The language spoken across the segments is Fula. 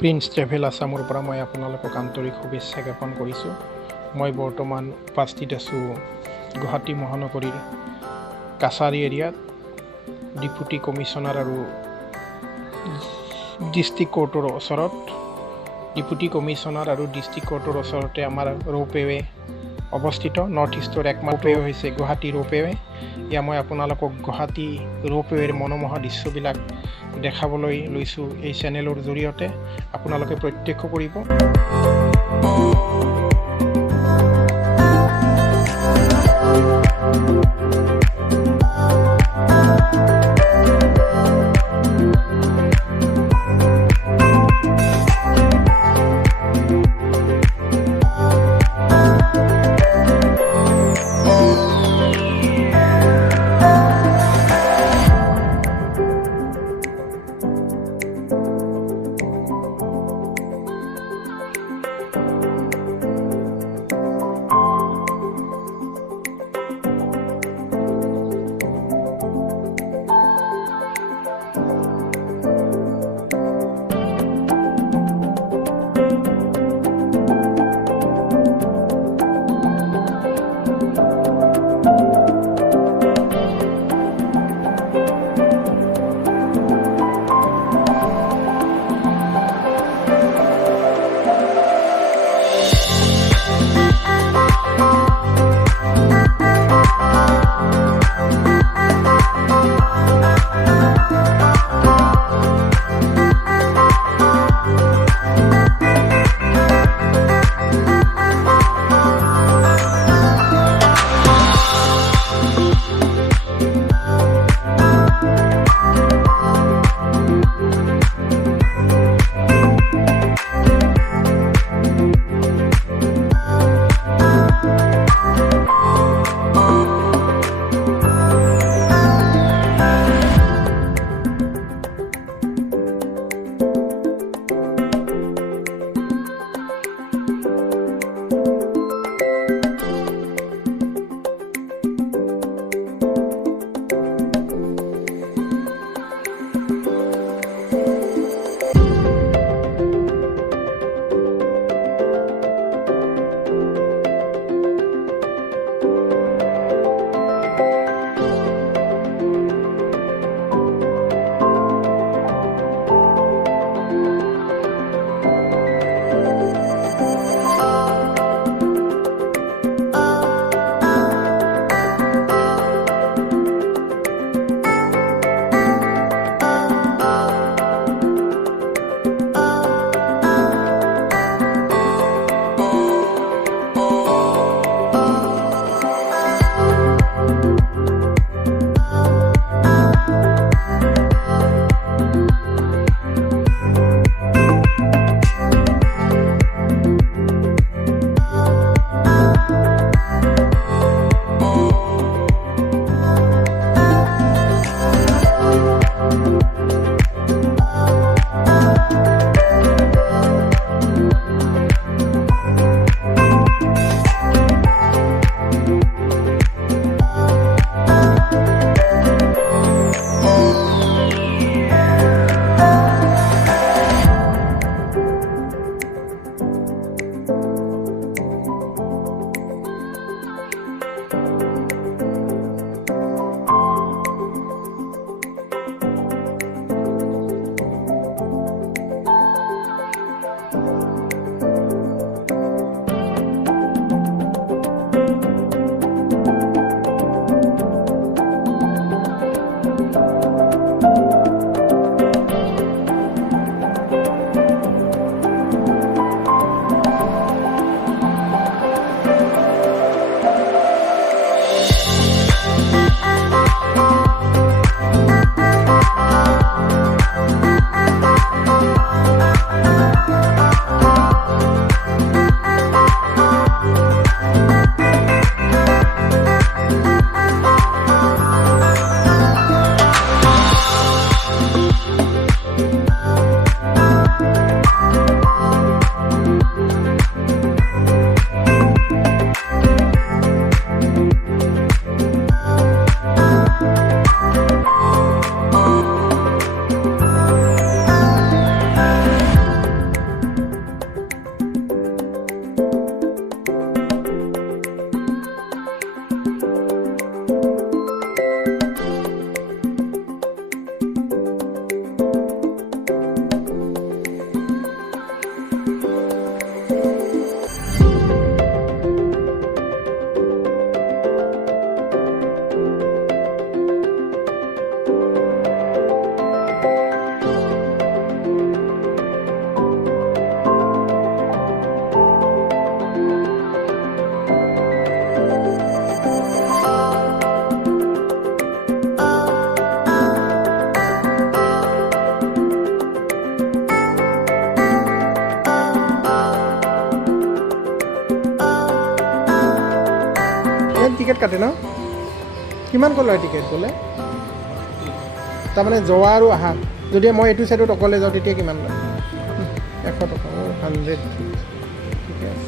Prince travel আছামৰ পৰা মই আপোনালোকক আন্তৰিক শুভেচ্ছা জ্ঞাপন কৰিছোঁ। মই বৰ্তমান উপস্থিত আছোঁ গুৱাহাটী মহানগৰীৰ কাছাৰী এৰিয়াত। ডেপুটি কমিশ্যনাৰ আৰু ডিষ্ট্ৰিক্ট কোৰ্টৰ ওচৰত। ডেপুটি কমিশ্যনাৰ আৰু ডিষ্ট্ৰিক্ট কোৰ্টৰ ওচৰতে আমাৰ ৰোপৱে অৱস্থিত। নৰ্থ ইষ্টৰ একমাত্ৰ ৰোপৱে হৈছে গুৱাহাটী ৰোপৱে। এয়া মই আপোনালোকক গুৱাহাটী ৰোপৱেৰ মনোমোহা দৃশ্যবিলাক দেখাবলৈ লৈছোঁ এই চেনেলৰ জৰিয়তে। আপোনালোকে প্ৰত্যক্ষ কৰিব। টিকেট কাটে ন কিমানকৈ লয় টিকেট গ'লে তাৰমানে যোৱা আৰু আহা যদি মই এইটো ছাইডত অকলে যাওঁ তেতিয়া কিমান লয় 100 টকা 100 ঠিকে আছে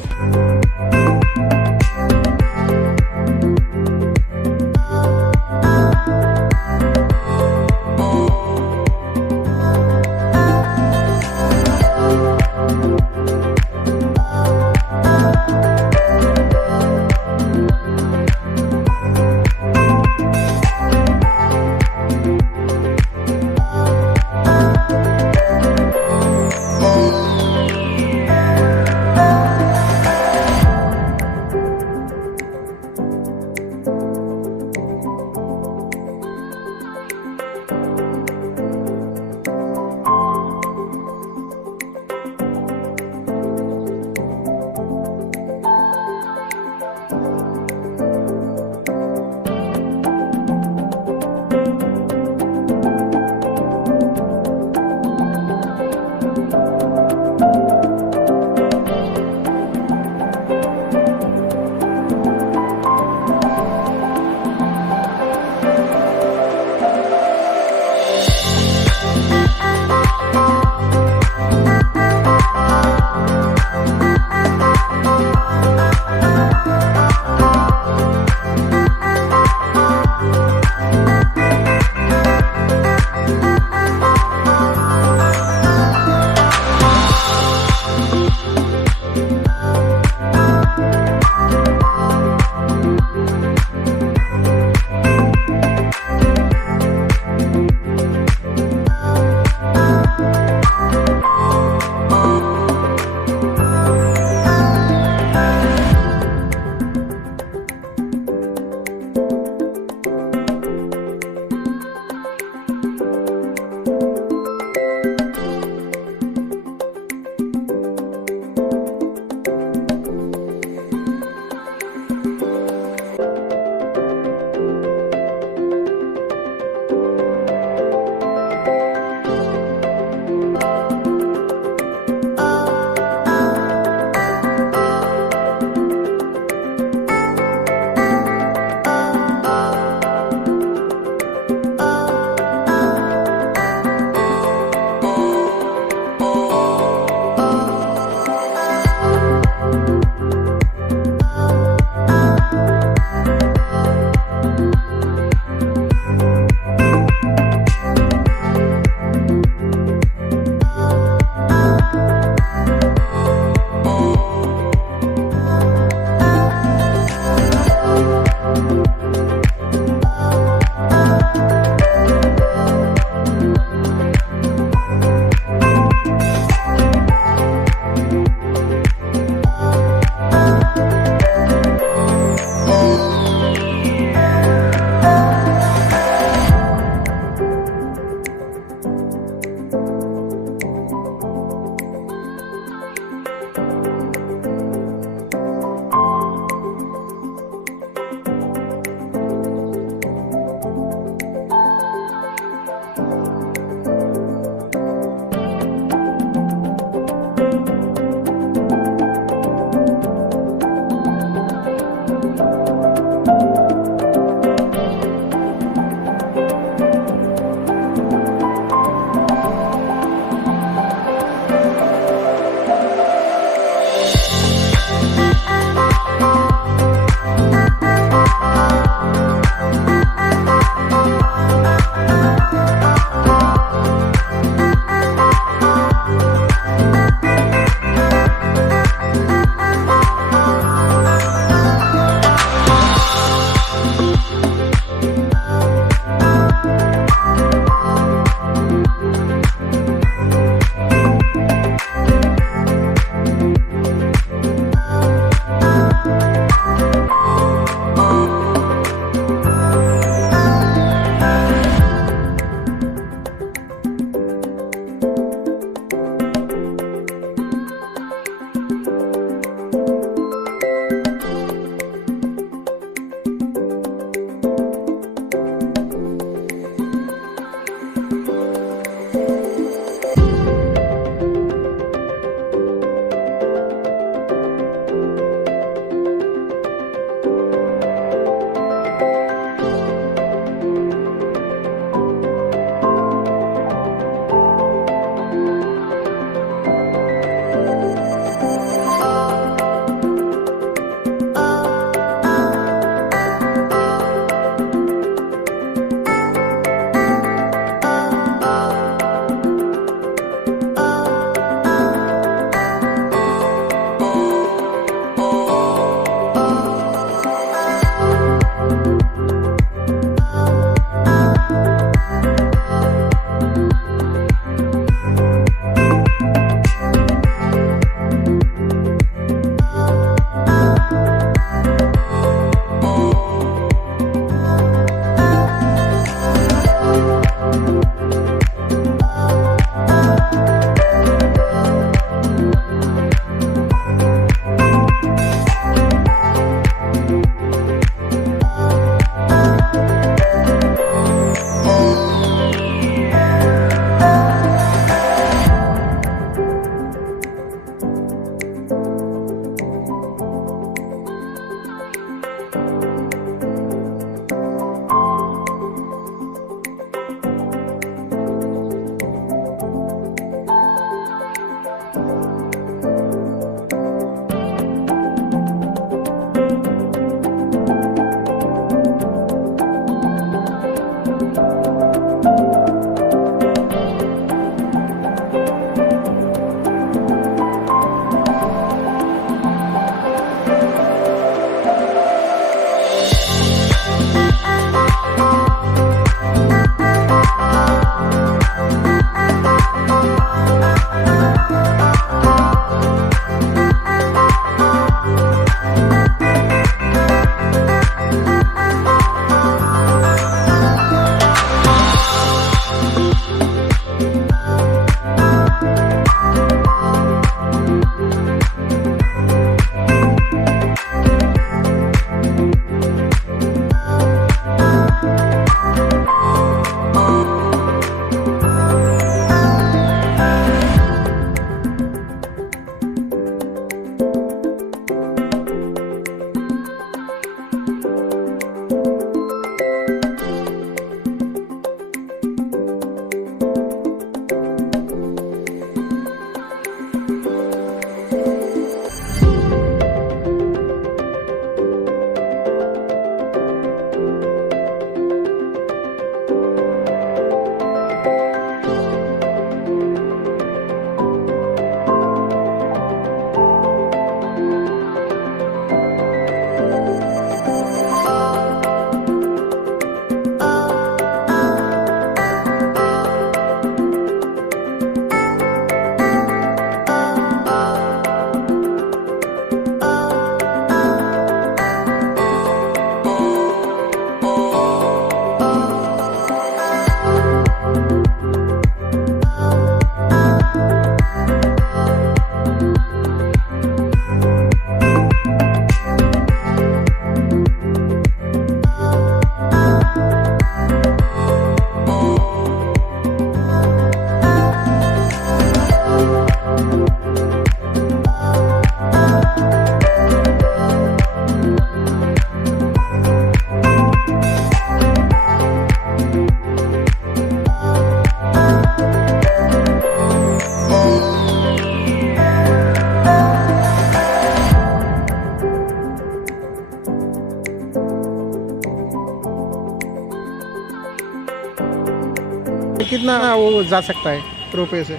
कितना वो जा सकता है रोपवे से?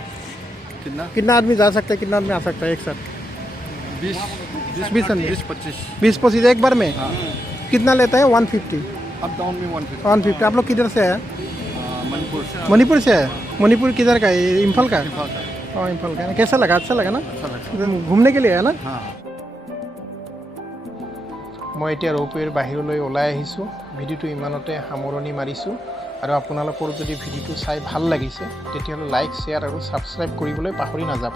कितना आदमी जा सकता है, कितना आदमी आ सकता है एक साथ? 20-25 एक बार में? हाँ। कितना लेता है? 150 अप डाउन में 150। 150। आप लोग किधर से है? मणिपुर से। मणिपुर से है? मणिपुर किधर का है? इम्फाल का? इम्फाल का। हाँ इम्फाल का। कैसा लगा? अच्छा लगा ना? अच्छा लगा। घूमने के लिए है ना? हाँ। মই এতিয়া ৰোপৱেৰ বাহিৰলৈ ওলাই আহিছোঁ। ভিডিঅ'টো ইমানতে সামৰণি মাৰিছোঁ আৰু আপোনালোকৰ যদি ভিডিঅ'টো চাই ভাল লাগিছে তেতিয়াহ'লে লাইক, শ্বেয়াৰ আৰু ছাবস্ক্ৰাইব কৰিবলৈ পাহৰি নাযাব।